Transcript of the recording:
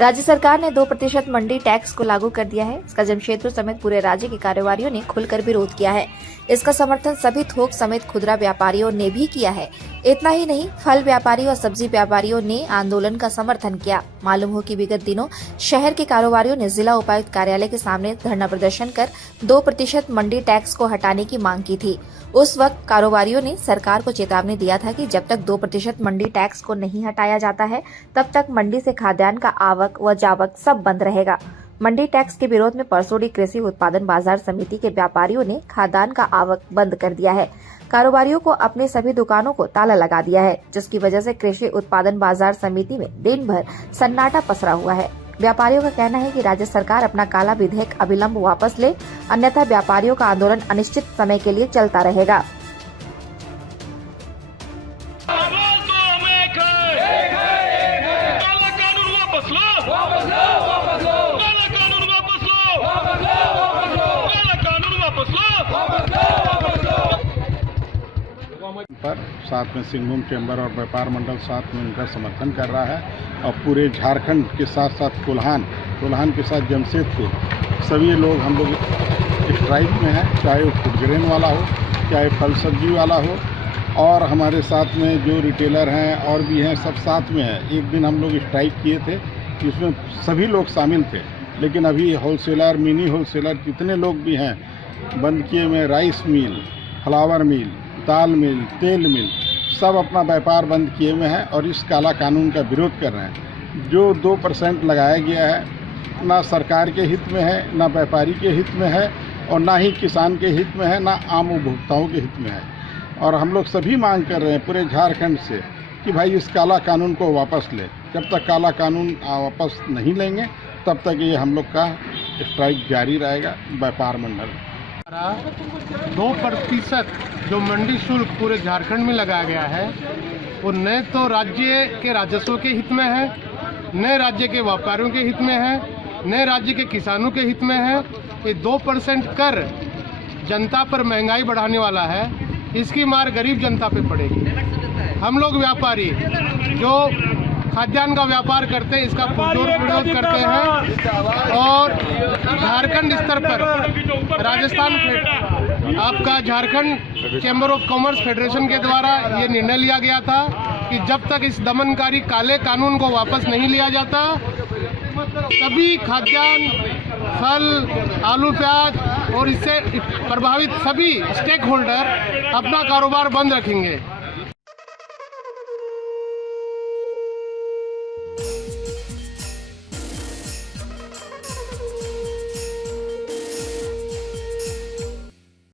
राज्य सरकार ने 2% मंडी टैक्स को लागू कर दिया है। इसका जमशेदपुर समेत पूरे राज्य के कारोबारियों ने खुलकर विरोध किया है। इसका समर्थन सभी थोक समेत खुदरा व्यापारियों ने भी किया है। इतना ही नहीं, फल व्यापारी और सब्जी व्यापारियों ने आंदोलन का समर्थन किया। मालूम हो कि विगत दिनों शहर के कारोबारियों ने जिला उपायुक्त कार्यालय के सामने धरना प्रदर्शन कर 2% मंडी टैक्स को हटाने की मांग की थी। उस वक्त कारोबारियों ने सरकार को चेतावनी दिया था कि जब तक 2% मंडी टैक्स को नहीं हटाया जाता है, तब तक मंडी से खाद्यान्न का आवक व जावक सब बंद रहेगा। मंडी टैक्स के विरोध में परसोड़ी कृषि उत्पादन बाजार समिति के व्यापारियों ने खाद्यान्न का आवक बंद कर दिया है। कारोबारियों को अपने सभी दुकानों को ताला लगा दिया है, जिसकी वजह से कृषि उत्पादन बाजार समिति में दिन भर सन्नाटा पसरा हुआ है। व्यापारियों का कहना है कि राज्य सरकार अपना काला विधेयक अविलंब वापस ले, अन्यथा व्यापारियों का आंदोलन अनिश्चित समय के लिए चलता रहेगा। पर साथ में सिंहभूम चैम्बर और व्यापार मंडल साथ में उनका समर्थन कर रहा है और पूरे झारखंड के साथ साथ कोल्हान के साथ जमशेदपुर सभी लोग हम लोग स्ट्राइक में हैं, चाहे वो फूड ग्रेन वाला हो, चाहे फल सब्जी वाला हो, और हमारे साथ में जो रिटेलर हैं और भी हैं सब साथ में हैं। एक दिन हम लोग स्ट्राइक किए थे, इसमें सभी लोग शामिल थे, लेकिन अभी होलसेलर, मिनी होलसेलर जितने लोग भी हैं बंद किए में, राइस मिल, फ्लावर मिल, दाल मिल, तेल मिल, सब अपना व्यापार बंद किए हुए हैं और इस काला कानून का विरोध कर रहे हैं। जो 2% लगाया गया है, ना सरकार के हित में है, ना व्यापारी के हित में है, और ना ही किसान के हित में है, ना आम उपभोक्ताओं के हित में है। और हम लोग सभी मांग कर रहे हैं पूरे झारखंड से कि भाई इस काला कानून को वापस ले। जब तक काला कानून वापस नहीं लेंगे, तब तक ये हम लोग का स्ट्राइक जारी रहेगा। व्यापार मंडल 2% जो मंडी शुल्क पूरे झारखंड में लगाया गया है, वो न तो राज्य के राजस्व के हित में है, न राज्य के व्यापारियों के हित में है, न राज्य के किसानों के हित में है। ये 2% कर जनता पर महंगाई बढ़ाने वाला है, इसकी मार गरीब जनता पे पड़ेगी। हम लोग व्यापारी जो खाद्यान्न का व्यापार करते हैं, इसका पुरजोर विरोध करते हैं और झारखंड स्तर पर Jharkhand chamber of commerce federation के द्वारा ये निर्णय लिया गया था कि जब तक इस दमनकारी काले कानून को वापस नहीं लिया जाता, सभी खाद्यान्न, फल, आलू, प्याज और इससे प्रभावित सभी स्टेक होल्डर अपना कारोबार बंद रखेंगे।